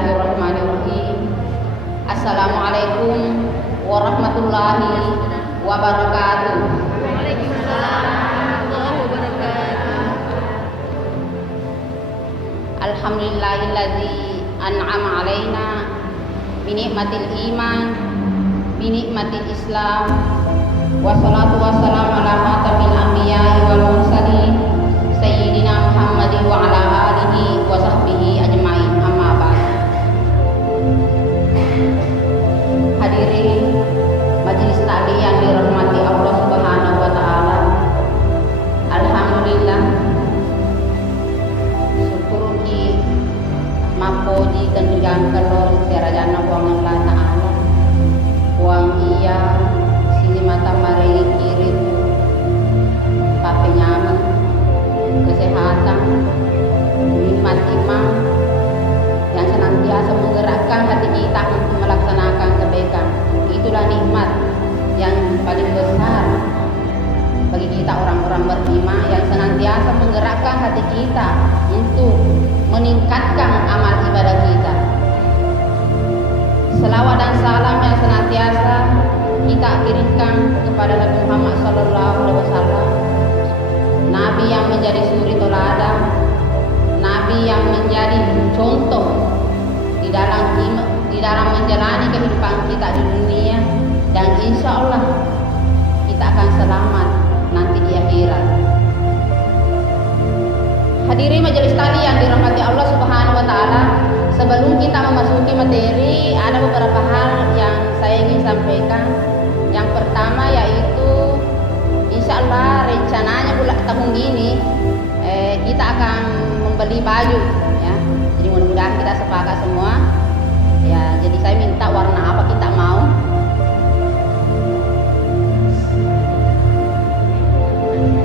Bismillahirrahmanirrahim. Assalamualaikum warahmatullahi wabarakatuh. Waalaikumsalam warahmatullahi wabarakatuh. Alhamdulillahilladzi an'ama alaina binikmatil iman binikmatil islam. Wassalatu wassalamu ala khatamil anbiya'i wal mursalin sayyidina Muhammadin wa ala alihi wa sahbihi ajmain. Amma ba'd. Hadirin majelis taklim yang dirahmati Allah Subhanahu wa taala. Alhamdulillah syukur ki mapoji dan digang kelor serajana buang Allah taala. Buang iya sini mata marengi kiri pape nyaman kesehatan nikmat iman yang senantiasa menggerakkan hati kita untuk melaksanakan kebaikan. Itulah nikmat yang paling besar bagi kita orang-orang beriman yang senantiasa menggerakkan hati kita untuk meningkatkan amal ibadah kita. Selawat dan salam yang senantiasa kita kirimkan kepada Nabi Muhammad SAW, Nabi yang menjadi suri teladan, Nabi yang menjadi contoh di dalam menjalani kehidupan kita di dunia, dan insya Allah kita akan selamat nanti di akhirat. Hadirin majelis taklim yang dirahmati Allah Subhanahu wa taala, sebelum kita memasuki materi, ada beberapa hal yang saya ingin sampaikan. Yang pertama yaitu insya Allah rencananya bulan tahun ini kita akan membeli baju, ya. Jadi mudah-mudahan kita sepakat semua, ya. Jadi saya minta warna apa kita mau.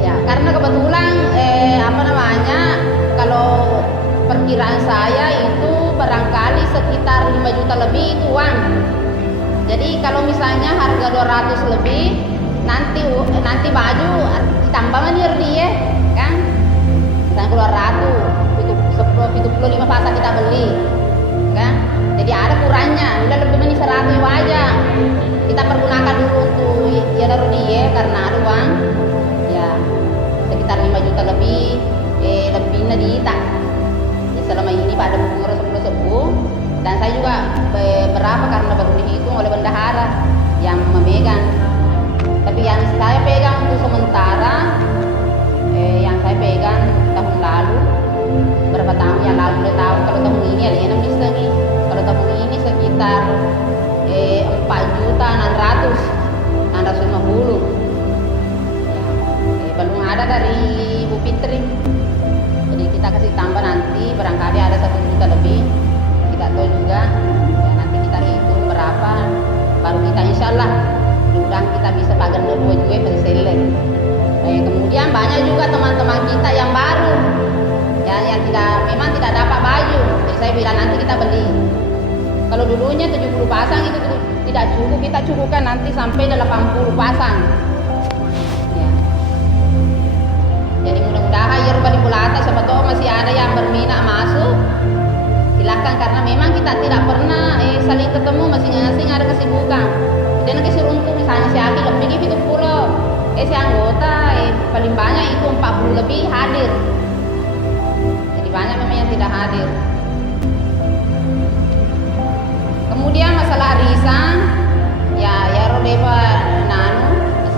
Ya, karena kebetulan kalau perkiraan saya itu barangkali sekitar 5 juta lebih itu uang. Jadi kalau misalnya harga 200 lebih, nanti baju ditambah manir dia, kan? Misalnya keluar 75 pasang kita beli, kan? Jadi ada kurangnya, udah lebih meni 100 aja. Kita pergunakan dulu untuk ya daruh dia karena ada uang, ya sekitar 5 juta lebih, lebihnya diita. Ya, selama ini pada pengurus sepuh, dan saya juga berapa karena baru dihitung oleh bendahara yang memegang. Tapi yang saya pegang untuk sementara, yang saya pegang tahun lalu, berapa tahun yang lalu, 2 tahun. Kalau tahun ini ada 6 bisa nih. Kalau tahun ini sekitar 4.650.000. Belum ada dari Ibu Fitri. Jadi kita kasih tambah nanti, barangkali ada 1 juta lebih. Kita tahu juga, ya, nanti kita hitung berapa, baru kita insya Allah mudah-mudahan kita bisa pakai 2 juta berselek. Kemudian banyak juga teman-teman kita yang baru, ya, yang memang tidak dapat baju. Jadi saya bilang nanti kita beli. Kalau dulunya 70 pasang itu tidak cukup, kita cukupkan nanti sampai 80 pasang. Ya. Jadi mudah-mudahan ya Rabbal Alamin, siapa tahu masih ada yang berminat masuk. Silakan, karena memang kita tidak pernah saling ketemu, masing-masing ada kesibukan. Dan nanti seruntuk misalnya si Aki lebih itu pulau, si anggota paling banyak itu 40 lebih hadir. Jadi banyak memang yang tidak hadir. Kemudian masalah arisan, ya Rodeva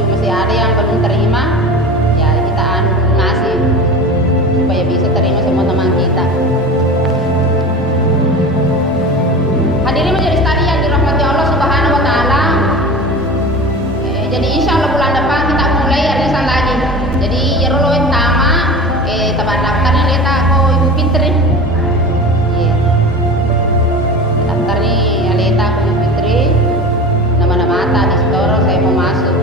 masih ada yang belum terima, ya kita ngasih supaya bisa terima semua teman kita. Hadirin majelis taklim yang dirahmati Allah Subhanahu wa taala. Jadi insya Allah bulan depan kita mulai arisan lagi. Jadi ya rolo tama tempat daftarnya leta ko Ibu Fitri. Iya. Daftar nih leta ko Ibu Fitri. Nama-nama mata di store saya mau masuk.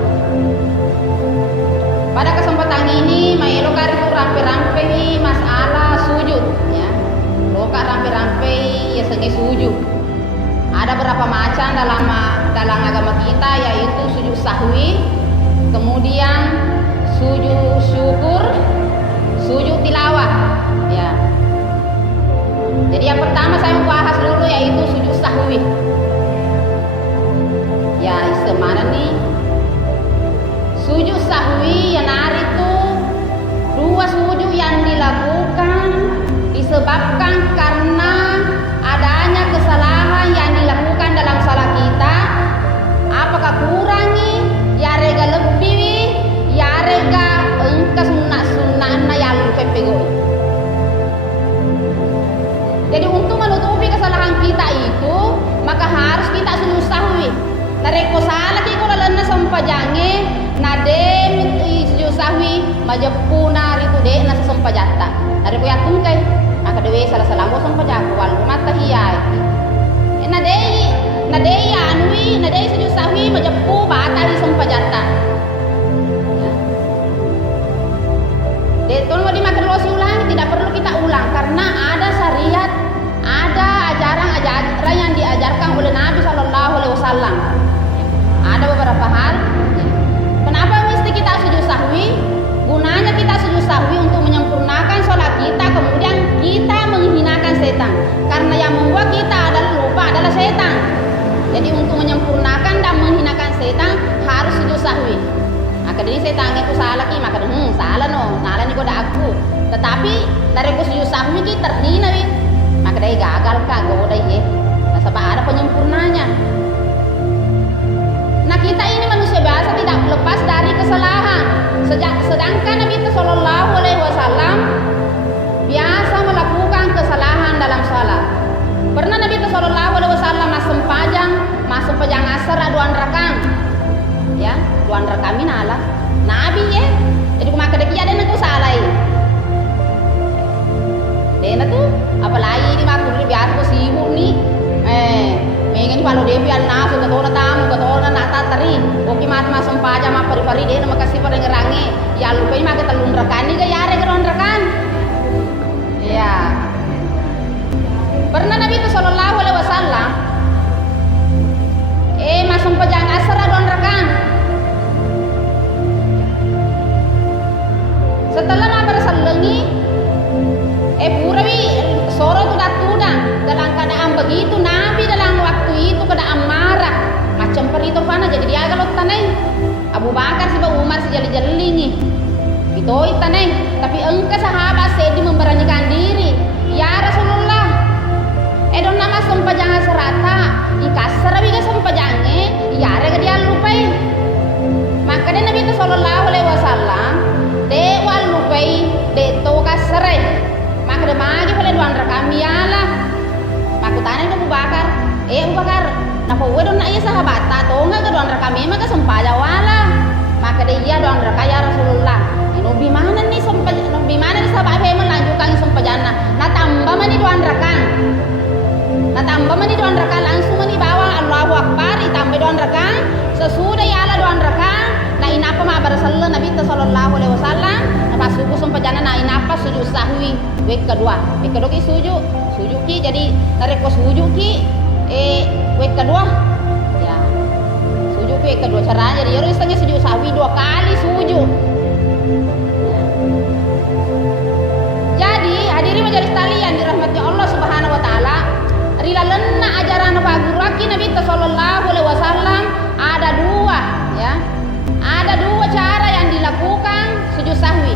Pada kesempatan ini Maelo kari itu rampe-rampe masalah sujud, ya. Loka rampe-rampe ya segi sujud. Ada berapa macam dalam agama kita, yaitu sujud sahwi, kemudian sujud syukur, sujud tilawah, ya. Jadi yang pertama saya mau bahas dulu yaitu Tareko salah ki ko lalan na sampajange nade sujud sahwi majapuna ritu de na sampajatta. Tareko yakin kai maka dewe salah salamo sampajaku wal mata hiyai. Nadei anui nadei sujud sahwi majappu batari sampajatta. Detol mau dimakan losi ulang, tidak perlu kita ulang karena ada syariat, ada ajaran yang diajarkan oleh Nabi Shallallahu Alaihi Wasallam. Ada beberapa hal. Kenapa mesti kita sujud sahwi? Gunanya kita sujud sahwi untuk menyempurnakan sholat kita, kemudian kita menghinakan setan. Karena yang membuat kita adalah lupa adalah setan. Jadi untuk menyempurnakan dan menghinakan setan harus sujud sahwi. Maka dari setan itu salah ki, maka salah no, nalan ni goda aku. Tetapi dari aku sujud sahwi ki terhina wi. Maka dari gagal kah goda ye. Nah, sebab ada penyempurnanya. Nah kita ini manusia biasa tidak lepas dari kesalahan. Sedangkan Nabi Sallallahu Alaihi Wasallam biasa melakukan kesalahan dalam salat. Pernah Nabi Sallallahu Alaihi Wasallam masuk pajang asar 2 rakaat. Ya, 2 rakaat minalah. Nabi ya. Jadi kumaka deki ada tu salah. Dena tu apalagi di makul biasa ko sibuk ni. Mengen kalau dia biar nafsu ke tona tamu ke tona nata tari. Oki mat masam paja ma pari-pari dia makasih pada ngerange. Ya lupa ini maka telun rekan ni ke yare ke rekan. Ya. Pernah Nabi Sallallahu Alaihi Wasallam masuk pajang asar 2 rakaat. Setelah mabar salengi purawi soro tu datudang dalam keadaan begitu Nabi dalam waktu itu keadaan marah macam perito pana jadi dia galot tanai Abu Bakar si Umar si jali-jalingi itu tanai tapi engkau sahabat sedi memberanikan diri ya Rasulullah don nama sempajang serata ikasar biga sempajange ya rega dia lupai maka Nabi Sallallahu Alaihi Wasallam de wal lupai de to kasare maka de magi pala 2 rakaat miala maka tanay Abu Bakar Abu Bakar napa wedon na iya sahabat ta to nga 2 rakaat mi maka sempaja wala maka de iya 2 rakaat ya Rasulullah ino bimana ni sahabat he melanjutkan sempajana natambah mani 2 rakaat langsung mani bawa Allahu Akbar ditambah 2 rakaat sesudah ya ala 2 rakaat na inapa mabar sallallahu Nabi Sallallahu Alaihi Wasallam napa suku sempajana na inapa sujud sahwi wek kedua ki sujud ki jadi nareko sujud ki wek kedua ya sujud ki wek kedua caranya jadi harus setengah sujud sahwi 2 kali sujud ya. Jadi hadirin majelis sekalian dirahmati Allah Subhanahu Wa Taala rilalena ajaran paguraki Nabi Sallallahu Alaihi Wasallam ada 2 ya. Ada 2 cara yang dilakukan sujud sahwi.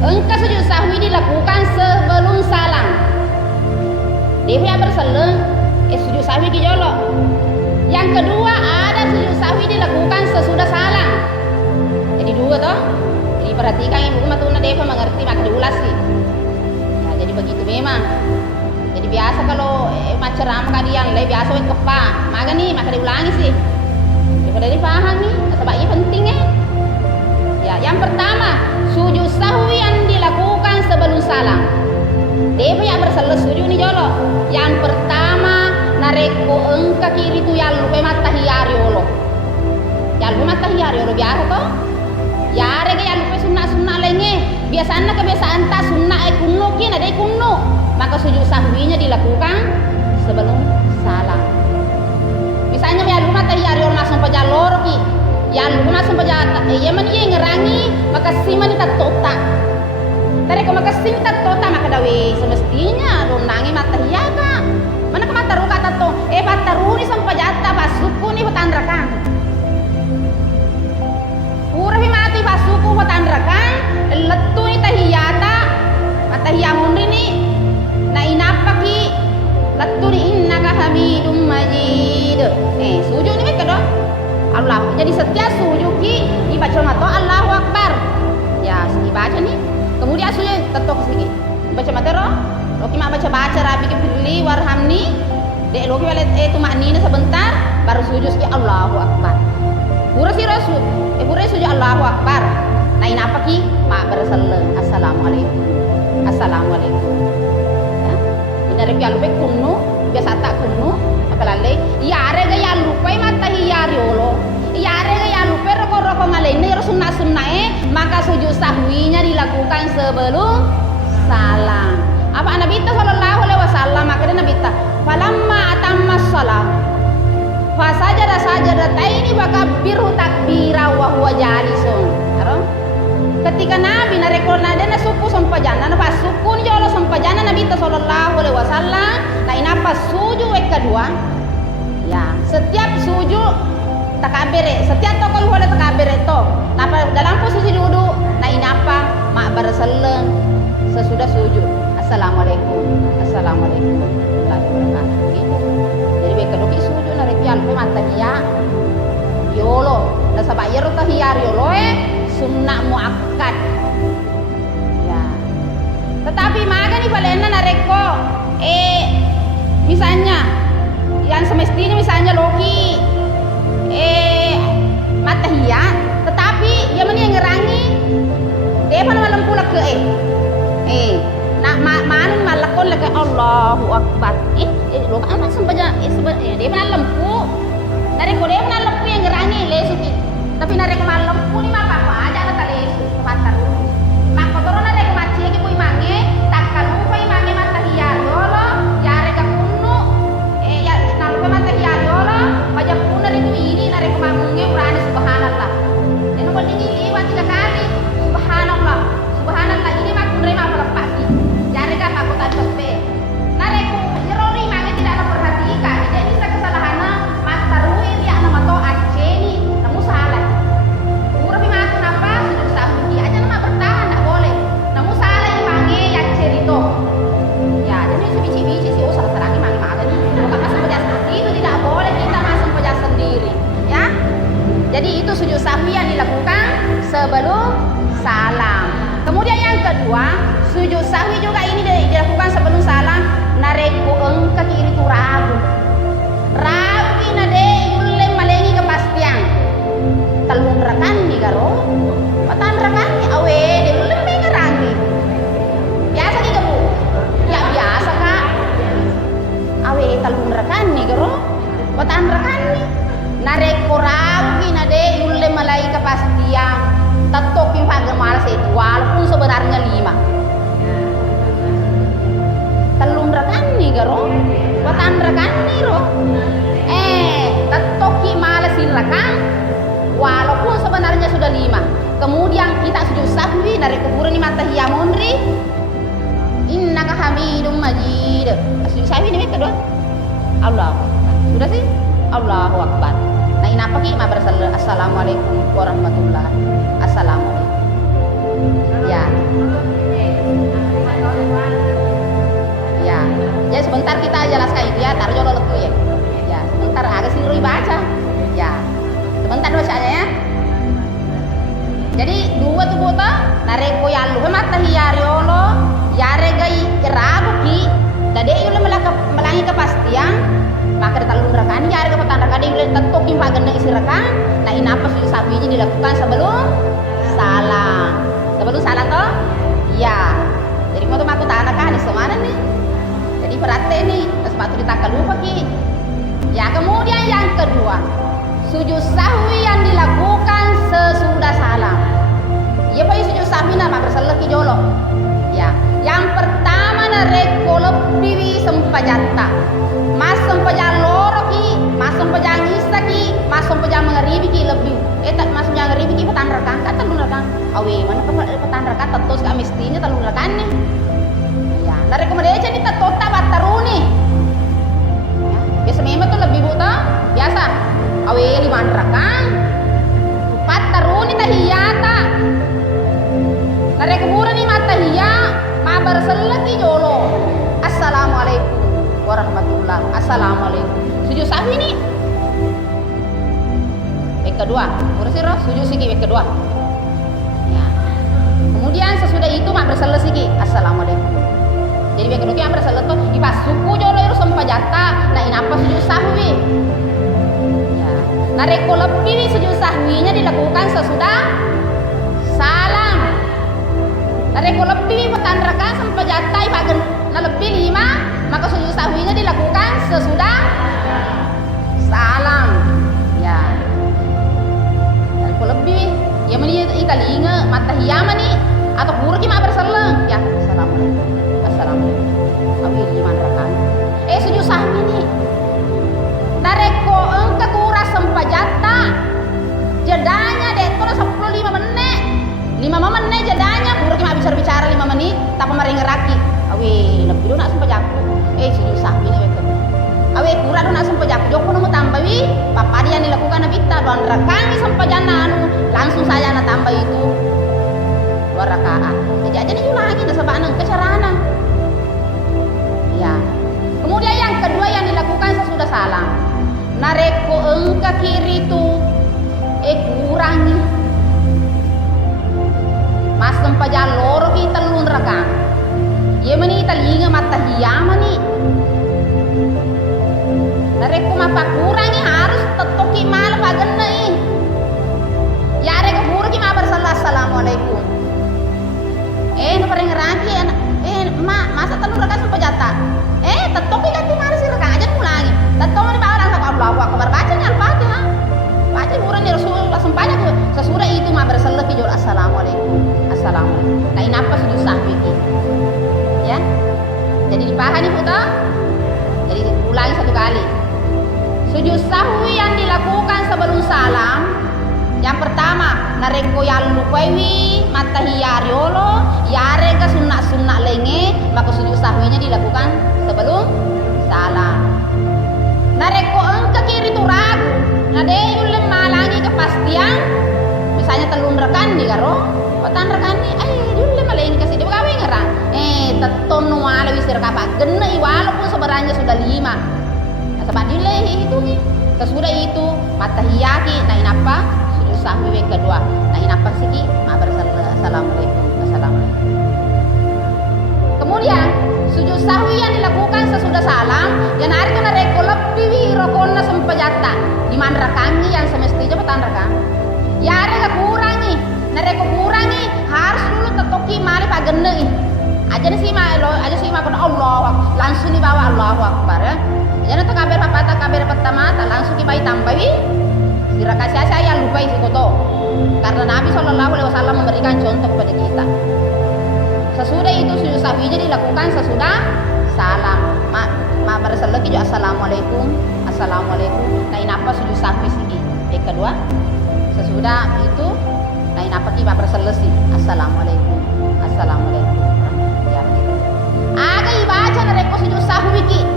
Engkau sujud sahwi dilakukan sebelum salam. Dia bersalam, sujud sahwi ki jolo. Yang kedua ada sujud sahwi dilakukan sesudah salam. Jadi 2 toh. Jadi perhatikan ibu matuna Deva mengerti maka diulas sih. Ya, jadi begitu memang. Jadi biasa kalau maceram kalian le biasa wek kepa. Maka nih maka diulangi sih. Daripada dipaham nih, sebab ini penting ya. Yang pertama, sujud sahwi yang dilakukan sebelum salam. Dia yang bersalah sujud nih jolo. Yang pertama, nareko engka kiri tu yang lupa mata hiari olo. Yang lupa mata hiari olo biasa toh. Ya rega yang lupa sunnah lainnya. Biasanya kebiasaan tak sunnah kuno kini ada kuno. Maka sujud sahwinya dilakukan sebelum salam. Misalnya ya rumah tadi hari orang masuk pejalor ki, ya rumah masuk pejata, ya mana ye ngerangi maka siman tak tota. Tadi kalau maka sim tak tota maka dawe semestinya rundangi mata ya kak. Mana ke mata ruka tato, mata runi sampai pejata basuku ni hutan rekan. Pura mati basuku hutan rekan, letu ni tahiyata, mata hiyamun ni, na inapa ki, letu ni innaka hamidum majid. Sujud ni mereka doh. Allah. Jadi setiap sujud ki dibaca mato Allahu Akbar. Ya, dibaca ni. Kemudian sujud tetok sedikit. Baca matero. Loki mak baca rabi ke firli warhamni. Dek loki walet tu maknina sebentar. baru sujud ki Allahu Akbar. Pura si Rasul, pura sujud Allahu Akbar. Nah ini apa ki? Mak bersallam assalamualaikum. Assalamualaikum. Ya. Ini dari pialu be kunu, biasa tak kunu, apalagi yare ga ya lupa mata hiyari olo. Yare ga ya lupa roko-roko ngalaini sunnah-sunnah maka sujud sahwinya dilakukan sebelum salam. Apa Nabi sallallahu alaihi wasallam maka Nabi falamma atamma shalah fasajada sajadataini wakabbirhu takbira wa huwa jalisun. Ketika Nabi narekor nadena suku sampajana na pasukun jolo sampajana Nabi sallallahu alaihi wasallam na inapa sujud kedua ya setiap sujud takabere setiap tokol wala takabere to napa dalam posisi duduk na inapa mak bersallam sesudah sujud assalamualaikum assalamualaikum warahmatullahi wabarakatuh gitu. Jadi bekedoki sujud na repian pe mata dia yolo la sabayero tahiyar yolo sunnah muakkad ya tetapi maka nih balena nareko misalnya yang semestinya misalnya loki matahiyat tetapi yang mana yang ngerangi dia mana malam pula ke nak manun malakon lagi Allahu Akbar lo kan sembaja dia mana lempu nareko dia mana lempu yang ngerangi lesuki tapi nareko malam lempu ni apa aja na tali patar mak kotoro nareko macie ki pui mange takkan lupa mange matahiyar yolo yare ka kunu ya nalupa matahiyar yolo aja punar itu ini nareko mamunge urani subhanallah dan ko dini liwat 3 kali subhanallah subhanallah ini mak kunre mak lepas ki yare ka mak kotan pepe nareko jerori mange tidak perhatikan tidak bisa kesalahan mak tarui dia nama to aceni namu salah tapi mak kenapa sujud sahwi aja nama bertahan tak boleh namu salah ini mange yang cerita ya jadi sebici-bici sih usah serangi mange makan bukan masuk pejas itu tidak boleh kita masuk pejas sendiri ya jadi itu sujud sahwi yang dilakukan sebelum salam. Kemudian yang kedua sujud sahwi juga ini dilakukan sebelum salam nareku engke kiri tu ragu ina de yulle malengi kepastian telung rekan ni garo patan rekan ni awe de yulle me ngerangi biasa ki bu ya biasa kak awe telung rekan ni garo patan rekan ni nareku ragu ina de yulle malai kepastian tetok ping pagemal itu walaupun sebenarnya 5 telung rekan ni garo patan rekan ni ro tetoki malasin rekan walaupun sebenarnya sudah 5 kemudian kita sujud sahwi dari kuburan ni matahiyah monri innaka hamidum majid sujud sahwi ni kedua Allahu Akbar sudah sih Allahu Akbar nah ini apa ki ma bersallam assalamualaikum warahmatullahi assalamualaikum ya ya jadi sebentar kita jelaskan itu ya taruh jolo letu ya sebentar agak sini baca ya sebentar bacanya ya jadi dua tuh buta nareko yalu matahiyar yolo yare gai ragu ki dade yule melangi kepastian maka talun rekan yare ke petanda kade yule tentu ki pagenda isi rekan nah ini apa sujud sahwinya dilakukan sebelum salam toh ya jadi mau tuh aku tak kan di semana nih jadi perhati nih sepatu ditakal lupa ki ya kemudian yang kedua sujud sahwi yang dilakukan sesudah salam ya pak sujud sahwi nama bersalah ki jolo ya yang pertama nareko lebih sempajata mas sempajang loro ki mas sempajang isa ki mas sempajang mengeribi ki lebih tak mas sempajang ngeribi ki petan rekan kata lu rekan awe mana petan rekan tetus kak mestinya telur rekan nih ya nareko mereka ini tetota bataruni ya biasa memang tuh lebih buta biasa awe 5 rekan bataruni tahiyata nareko kuburan ni matahiyah ma bersallam ki jolo assalamualaikum warahmatullahi assalamualaikum sujud sahwi ni kedua kursi roh sujud siki kedua ya kemudian sesudah itu mak bersallam siki assalamualaikum jadi kedua yang bersallam tuh ipas suku jolo iru sempajata nah inapa sujud sahwi Nareko lebih sujud sahwinya dilakukan sesudah salam. Nareko lebih pekan rakaat sampai jatai bagian lebih 5, maka sujud sahwinya dilakukan sesudah salam. Ya. Nareko lebih ya meni italinga matahiyama ni atau buruk ki ma berseleng. Ya, assalamualaikum. Assalamualaikum. Abi 5 rakaat. Sujud sahwi ni. Nareko engka kuras sempajata. Jedanya dek tono 15 menit. 5 menit jedanya buruk ki ma bisa bicara 5 menit tak pemaring ngeraki. Awi lebih dulu nak sempajaku. Sujud sahwi ni weke. Awi kurang dulu nak sempajaku. Joko nemu tambahi papadi yang dilakukan nabita 2 rakaat ni sempajana anu langsung saja nak tambah itu 2 rakaat. Jadi aja nih lagi dah sebab kecarana. Ya. Kemudian yang kedua yang dilakukan sesudah salam. Nareko engka kiri tu kurangi. Mas sempajal loro kita lun rakaat. Ye meni talinga matahiyama ni. Nareko mapa kurangi harus tetoki mal pagenai. Ya reko buruk ki ma bersalah assalamualaikum. Na pareng ragi masa telur rakaat sampai jatah. Tetoki ganti mari sih rakaat aja ulangi. Tetok ni bawa langsung Allahu akbar bacanya Al-Fatihah. Baca buran ni Rasulullah sempanya sesudah itu ma bersalah ki jol assalamualaikum. Assalamualaikum. Nah ini apa sujud sahwi ki? Ya. Jadi dipahami putar. Jadi ulangi 1 kali. Sujud sahwi yang dilakukan sebelum salam. Yang pertama, nareko yang lukaiwi matahiyariolo, yare ke sunnak lenge, maka sujud sahwinya dilakukan sebelum salam. Nareko engke kiri tu ragu, nade yulim malangi kepastian, misalnya telun rekan nih karo, petan rekan nih, yulim malangi kasih dia gawe ngerang, teton nuala wisir kapak, genei walaupun sebenarnya sudah 5, nah sebab dia itu nih, sesudah itu matahiyaki, nah ini apa? Sahwi kedua. Nah ini apa sih ki? Assalamualaikum. Assalamualaikum. Kemudian sujud sahwi yang dilakukan sesudah salam yang hari itu nareko lebih rokona sempajata di mana rekangi yang semestinya petan rekan. Ya ada kurangi, nareko kurangi harus dulu tetoki mari pagenei. Aja nih sih ma Allah langsung dibawa Allahu Akbar ya. Jangan tuh kabar papata kabar pertama langsung dibayi tambahi. Diraka saya lupa isi koto karena Nabi SAW memberikan contoh kepada kita. Sesudah itu sujud sahwinya dilakukan sesudah salam. Ma berselek juga assalamualaikum. Assalamualaikum. Nah ini apa sujud sahwi sih? Kedua sesudah itu nah ini apa kita berselek sih? Assalamualaikum. Assalamualaikum. Ya. Aga ibaca nareko sujud sahwi ki.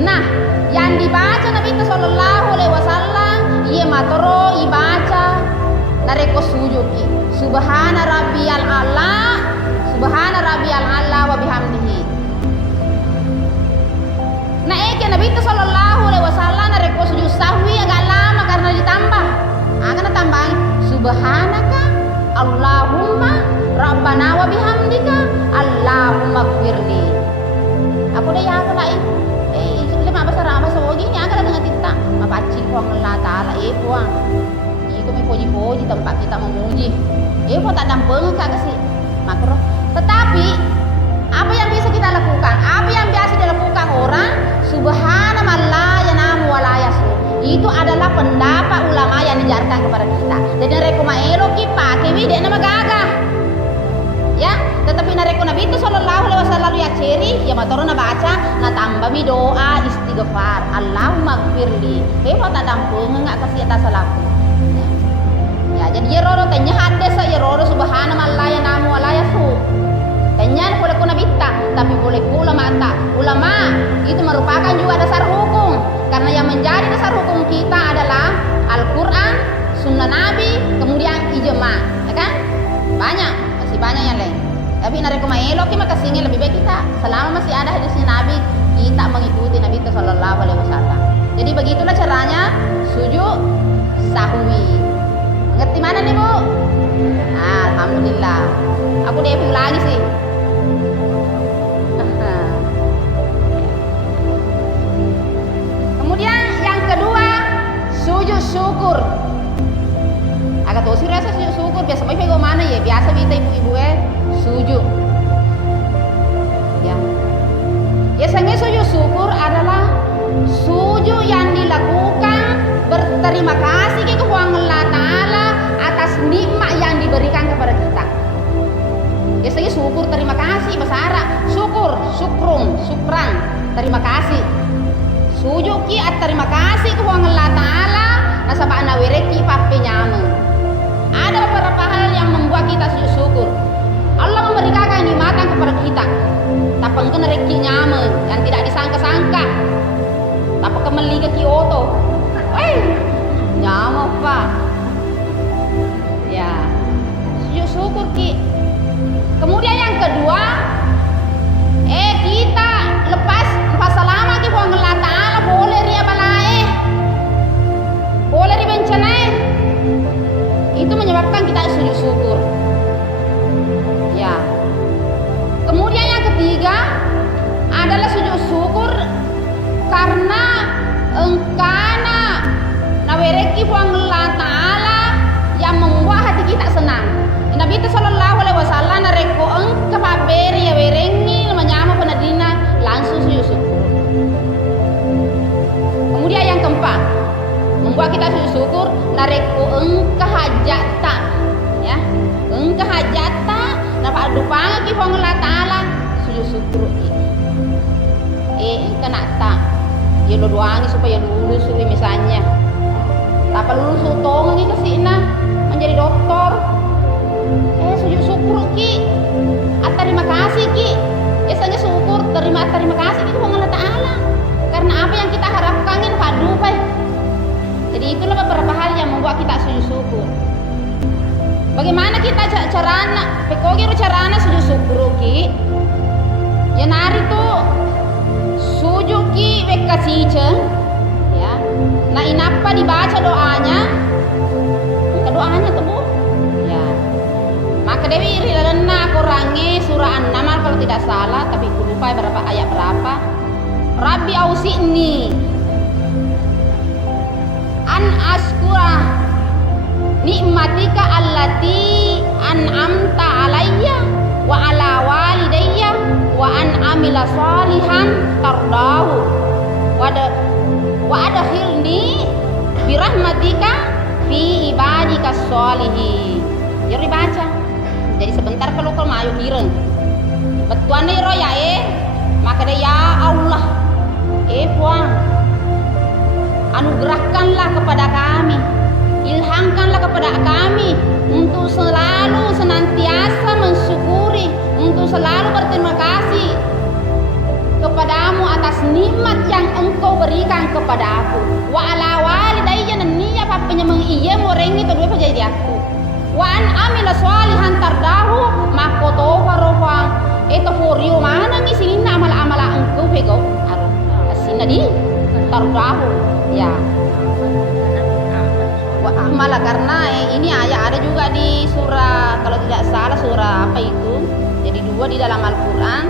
Nah, yang dibaca Nabi SAW, ia matoro ibaca nareko sujuki. Subhana rabbiyal a'la wa bihamdihi. Nah, Nabi SAW nareko sujud sahwi agak lama karena ditambah. Akan tambah subhanaka Allahumma rabbana wa bihamdika Allahumma gfirli. Aku dah ya aku lain. Lima besar gini agak dengan kita mapacing puang Allah Ta'ala puang itu may puji-puji tempat kita memuji puang tak dampeng kagak sih makro. Tetapi apa yang bisa kita lakukan, apa yang biasa dilakukan orang subhanallah ya namu walayasu itu adalah pendapat ulama yang dijarkan kepada kita. Jadi rekoma eloki pakai wide nama gagah ya, tetapi nareko Nabi itu SAW ya ceri ya matoro na baca na tambah mi doa istighfar Allahumma gfirli tak dampung enggak kasih atas salahku ya. Jadi ya roro tanya hadis ya roro subhanallah ya namu walayasu tanya boleh ku Nabi tapi boleh ku ulama itu merupakan juga dasar hukum karena yang menjadi dasar hukum kita adalah Al-Quran, Sunnah Nabi, kemudian ijma ya kan banyak yang lain. Tapi nareko maelo ki makasingin lebih baik kita selama masih ada hadisnya Nabi kita mengikuti Nabi SAW. Jadi begitulah caranya sujud sahwi. Ngerti mana nih Bu? Alhamdulillah. Aku deh ulangi sih. Kemudian yang kedua terima kasih ke Allah Ta'ala atas nikmat yang diberikan kepada kita. Biasanya syukur terima kasih bahasa Arab. Syukur, syukran, terima kasih. Sujuki terima kasih ke Allah Ta'ala nasabak nawereki pape nyaman. Ada beberapa hal yang membuat kita sujud syukur. Allah memberikan kenikmatan kepada kita. Tapi kena reki nyaman yang tidak disangka-sangka. Tapi kembali ke Kyoto. Nyaman Pak. Ya, sujud syukur ki. Kemudian yang kedua, kita lepas selama ke Allah Ta'ala boleh ria balai, boleh ria bencana. Itu menyebabkan kita sujud syukur. Ya. Kemudian yang ketiga adalah sujud syukur karena engkana nawereki Allah Ta'ala yang membuat hati kita senang. Nabi sallallahu alaihi wasallam nareko engka paberi ya werengi menyama penadina langsung sujud syukur. Kemudian yang keempat membuat kita sujud syukur nareko engka hajata, ya engka hajata dapat dupang ki Allah Ta'ala sujud syukur. Engka nakta ya lo doangi supaya lulus misalnya. Tapi lulus utong ngi kesina menjadi dokter. Sujud syukur ki. Terima kasih ki. Biasanya syukur terima kasih ki Allah Ta'ala. Karena apa yang kita harapkan ini padu Pak. Jadi itulah beberapa hal yang membuat kita sujud syukur. Bagaimana kita carana? Pekogi carana sujud syukur ki. Ya nari tu sujud ki bekasiceng. Ya. Nah inapa dibaca doanya? Doanya tuh Bu. Ya. Maka Dewi rilana kurangi surah An-Naml kalau tidak salah, tapi aku lupa berapa ayat berapa. Rabbi ausi'ni an askura nikmatika allati an'amta alayya wa ala walidayya wa an amila salihan tardahu wa adkhilni birahmatika fi ibadika sholihin. Jadi baca. Jadi sebentar kalau mayu ireng. Betuan ni ro ya maka dia ya Allah. Puan. Anugerahkanlah kepada kami. Ilhamkanlah kepada kami untuk selalu senantiasa mensyukuri, untuk selalu berterima kasih kepadamu atas nikmat yang engkau berikan kepada aku. Wa ala walidayya naniya papanya mengiye morengi kedua penjadi aku. Wa an amila sholihan tardahu makoto farofang itu furio mana ni sina amal-amala engkau pego asina di tardahu ya. Wa amala karena ini ayat ada juga di surah kalau tidak salah surah apa itu. Jadi dua di dalam Al-Qur'an.